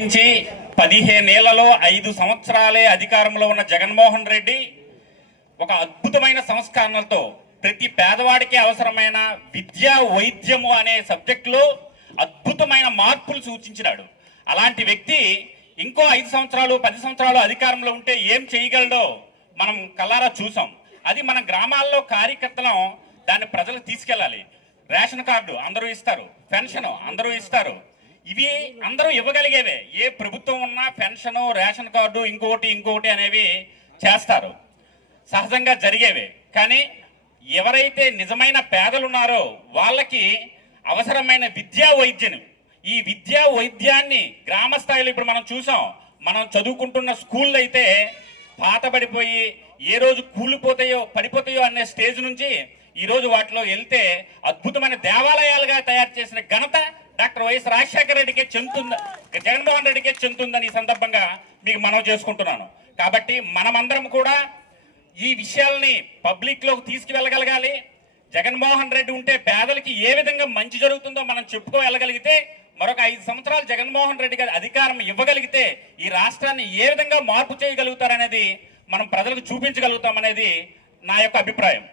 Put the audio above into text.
నుంచి 15 ఏళ్లలో 5 సంవత్సరాలే అధికారంలో ఉన్న జగన్మోహన్ రెడ్డి ఒక అద్భుతమైన సంస్కరణలతో ప్రతి పేదవాడికి అవసరమైన విద్య వైద్యము అనే సబ్జెక్టులో అద్భుతమైన మార్పులు సూచించినాడు. అలాంటి వ్యక్తి ఇంకో 5 సంవత్సరాలు 10 సంవత్సరాలు అధికారంలో ఉంటే ఏం చేయగలడో మనం కళ్ళారా చూసాం. అది మన గ్రామాల్లో కార్యకర్తలం దాన్ని ప్రజలకు తీసుకెళ్ళాలి. రేషన్ కార్డు అందరూ ఇస్తారు, పెన్షన్ అందరూ ఇస్తారు. ఇవి అందరూ ఇవ్వగలిగేవే. ఏ ప్రభుత్వం ఉన్నా పెన్షన్, రేషన్ కార్డు, ఇంకోటి అనేవి చేస్తారు, సహజంగా జరిగేవే. కానీ ఎవరైతే నిజమైన పేదలు ఉన్నారో వాళ్ళకి అవసరమైన విద్యా వైద్యను, ఈ విద్యా వైద్యాన్ని గ్రామ స్థాయిలో ఇప్పుడు మనం చూసాం. మనం చదువుకుంటున్న స్కూళ్ళు అయితే పాతబడిపోయి ఏ రోజు కూలిపోతాయో పడిపోతాయో అనే స్టేజ్ నుంచి ఈరోజు వాటిలో వెళ్తే అద్భుతమైన దేవాలయాలుగా తయారు చేసిన ఘనత డాక్టర్ వైఎస్ రాజశేఖర రెడ్డికే చెందుతుంది, జగన్మోహన్ రెడ్డికే చెందుతుందని ఈ సందర్భంగా మీకు మనవి చేసుకుంటున్నాను. కాబట్టి మనమందరం కూడా ఈ విషయాల్ని పబ్లిక్లోకి తీసుకువెళ్ళగలగాలి. జగన్మోహన్ రెడ్డి ఉంటే పేదలకి ఏ విధంగా మంచి జరుగుతుందో మనం చెప్పుకోగలగలిగితే, మరొక 5 సంవత్సరాలు జగన్మోహన్ రెడ్డి గారి అధికారం ఇవ్వగలిగితే ఈ రాష్ట్రాన్ని ఏ విధంగా మార్పు చేయగలుగుతారనేది మనం ప్రజలకు చూపించగలుగుతామనేది నా యొక్క అభిప్రాయం.